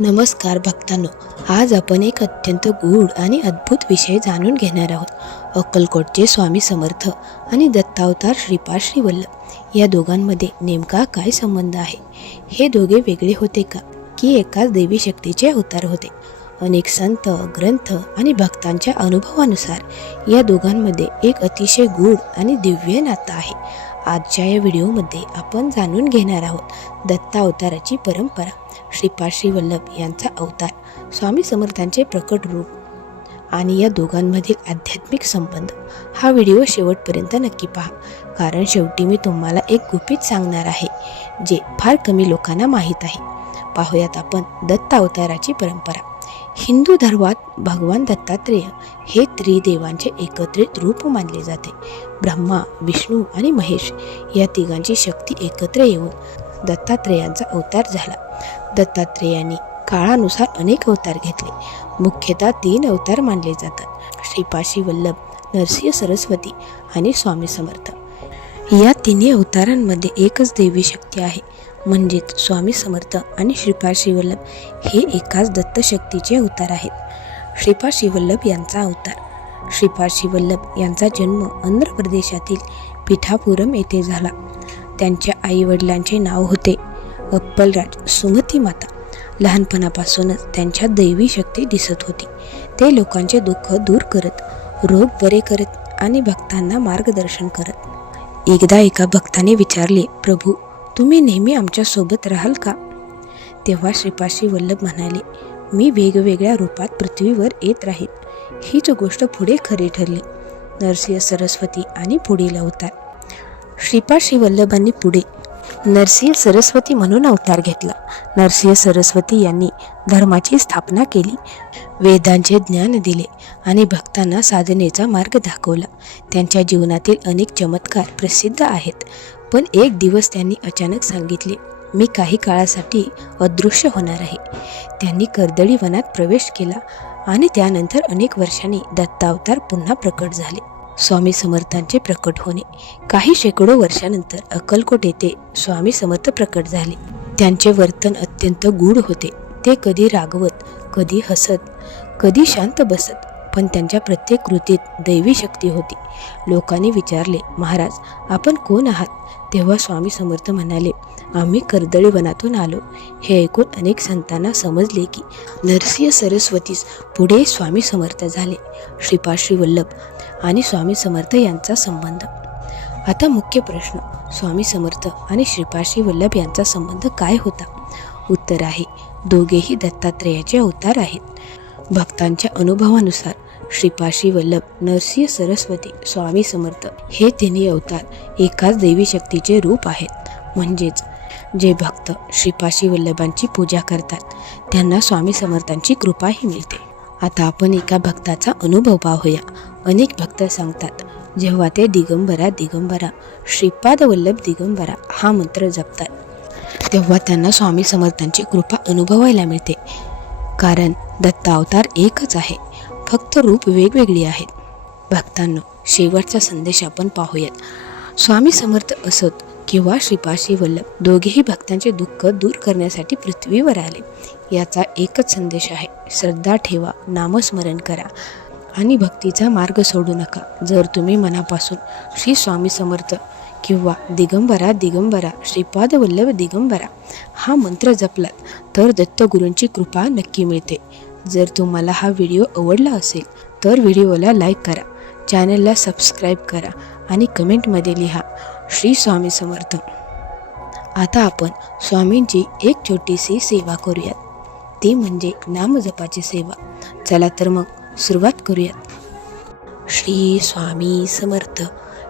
नमस्कार भक्तांनो, आज आपण एक अत्यंत गूढ आणि अद्भुत विषय जाणून घेणार आहोत. अक्कलकोटचे स्वामी समर्थ आणि दत्तावतार श्रीपाद श्री वल्लभ या दोघांमध्ये नेमका काय संबंध आहे? हे दोघे वेगळे होते का, की एकाच देवी शक्तीचे अवतार होते? अनेक संत, ग्रंथ आणि भक्तांच्या अनुभवानुसार या दोघांमध्ये एक अतिशय गूढ आणि दिव्य नातं आहे. आजच्या या व्हिडिओमध्ये आपण जाणून घेणार आहोत दत्ता अवताराची परंपरा, श्रीपाद श्री वल्लभ यांचा अवतार, स्वामी समर्थांचे प्रकट रूप आणि या दोघांमधील आध्यात्मिक संबंध. हा व्हिडिओ शेवटपर्यंत नक्की पहा, कारण शेवटी मी तुम्हाला एक गुपित सांगणार आहे जे फार कमी लोकांना माहीत आहे. पाहूयात आपण दत्ता अवताराची परंपरा. हिंदू धर्मात भगवान दत्तात्रेय हे त्रिदेवांचे एकत्रित रूप मानले जाते. ब्रह्मा, विष्णू आणि महेश या तिघांची शक्ती एकत्र येऊन दत्तात्रेयांचा अवतार झाला. दत्तात्रेयांनी काळानुसार अनेक अवतार घेतले. मुख्यतः 3 अवतार मानले जातात: श्रीपाद श्री वल्लभ, नरसिंह सरस्वती आणि स्वामी समर्थ. या तिन्ही अवतारांमध्ये एकच देवी शक्ती आहे, म्हणजेच स्वामी समर्थ आणि श्रीपाद श्री वल्लभ हे एकाच दत्तशक्तीचे अवतार आहेत. श्रीपाद श्री वल्लभ यांचा अवतार. श्रीपाद श्री वल्लभ यांचा जन्म आंध्र प्रदेशातील पिठापुरम येथे झाला. त्यांच्या आईवडिलांचे नाव होते अप्पलराज, सुमती माता. लहानपणापासूनच त्यांच्यात दैवी शक्ती दिसत होती. ते लोकांचे दुःख दूर करत, रोग बरे करत आणि भक्तांना मार्गदर्शन करत. एकदा एका भक्ताने विचारले, प्रभू, तुम्ही नेहमी आमच्या सोबत राहाल का? तेव्हा श्रीपाद श्री वल्लभ म्हणाले, मी वेगवेगळ्या रूपात पृथ्वीवर येत राहील. हीच गोष्ट पुढे खरी ठरली. नरसिंह सरस्वती आणि पुढील अवतार. श्रीपाद श्री वल्लभांनी पुढे नरसिंह सरस्वती म्हणून अवतार घेतला. नरसिंह सरस्वती यांनी धर्माची स्थापना केली, वेदांचे ज्ञान दिले आणि भक्तांना साधनेचा मार्ग दाखवला. त्यांच्या जीवनातील अनेक चमत्कार प्रसिद्ध आहेत. पण एक दिवस त्यांनी अचानक सांगितले, मी काही काळासाठी अदृश्य होणार आहे. त्यांनी कर्दळी वनात प्रवेश केला आणि त्यानंतर अनेक वर्षांनी दत्तावतार पुन्हा प्रकट झाले. स्वामी समर्थांचे प्रकट होणे. काही शेकडो वर्षानंतर अक्कलकोट येथे स्वामी समर्थ प्रकट झाले. त्यांचे वर्तन अत्यंत गूढ होते. ते कधी रागवत, कधी हसत, कधी शांत बसत, पण त्यांच्या प्रत्येक कृतीत दैवी शक्ती होती. लोकांनी विचारले, महाराज, आपण कोण आहात? तेव्हा स्वामी समर्थ म्हणाले, आम्ही कर्दळी वनातून आलो. हे ऐकून अनेक संतांना समजले की नरसिंह सरस्वतीच पुढे स्वामी समर्थ झाले. श्रीपाद श्री वल्लभ आणि स्वामी समर्थ यांचा संबंध. आता मुख्य प्रश्न, स्वामी समर्थ आणि श्रीपाद श्री वल्लभ यांचा संबंध काय होता? उत्तर आहे, दोघेही दत्तात्रेयाचे अवतार आहेत. भक्तांच्या अनुभवानुसार श्रीपाद श्री वल्लभ, नरसिंह सरस्वती, स्वामी समर्थ हे तिन्ही अवतार एकाच देवी शक्तीचे रूप आहेत. म्हणजेच जे भक्त श्रीपाद श्री वल्लभांची पूजा करतात त्यांना स्वामी समर्थांची कृपाही मिळते. आता आपण एका भक्ताचा अनुभव पाहूया. अनेक भक्त सांगतात, जेव्हा ते दिगंबरा दिगंबरा, श्रीपाद वल्लभ दिगंबरा हा मंत्र जपतात तेव्हा त्यांना स्वामी समर्थांची कृपा अनुभवायला मिळते. कारण दत्ता अवतार एकच आहे, फक्त रूप वेगवेगळी आहेत. भक्तांनो, शेवटचा संदेश आपण पाहूयात. स्वामी समर्थ असोत किंवा श्रीपाद श्री वल्लभ, दोघेही भक्तांचे दुःख दूर करण्यासाठी पृथ्वीवर आले. याचा एकच संदेश आहे, श्रद्धा ठेवा, नामस्मरण करा आणि भक्तीचा मार्ग सोडू नका. जर तुम्ही मनापासून श्री स्वामी समर्थ किंवा दिगंबरा दिगंबरा, श्रीपाद वल्लभ दिगंबरा हा मंत्र जपलात तर दत्तगुरूंची कृपा नक्की मिळते. जर तुम्हाला हा व्हिडिओ आवडला असेल तर व्हिडिओला लाईक करा, चॅनलला सबस्क्राईब करा आणि कमेंटमध्ये लिहा, श्री स्वामी समर्थ. आता आपण स्वामींची एक छोटीशी सेवा करूयात, ती म्हणजे नामजपाची सेवा. चला तर मग सुरुवात करूयात. श्री स्वामी समर्थ,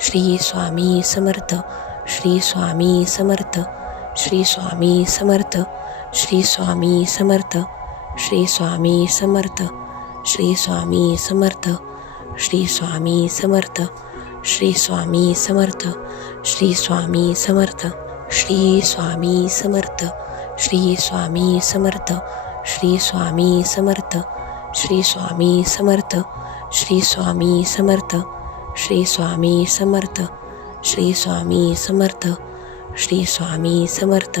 श्री स्वामी समर्थ, श्री स्वामी समर्थ, श्री स्वामी समर्थ, श्री स्वामी समर्थ, श्री स्वामी समर्थ, श्री स्वामी समर्थ, श्री स्वामी समर्थ, श्री स्वामी समर्थ, श्री स्वामी समर्थ, श्री स्वामी समर्थ, श्री स्वामी समर्थ, श्री स्वामी समर्थ, श्री स्वामी समर्थ, श्री स्वामी समर्थ, श्री स्वामी समर्थ, श्री स्वामी समर्थ, श्री स्वामी समर्थ,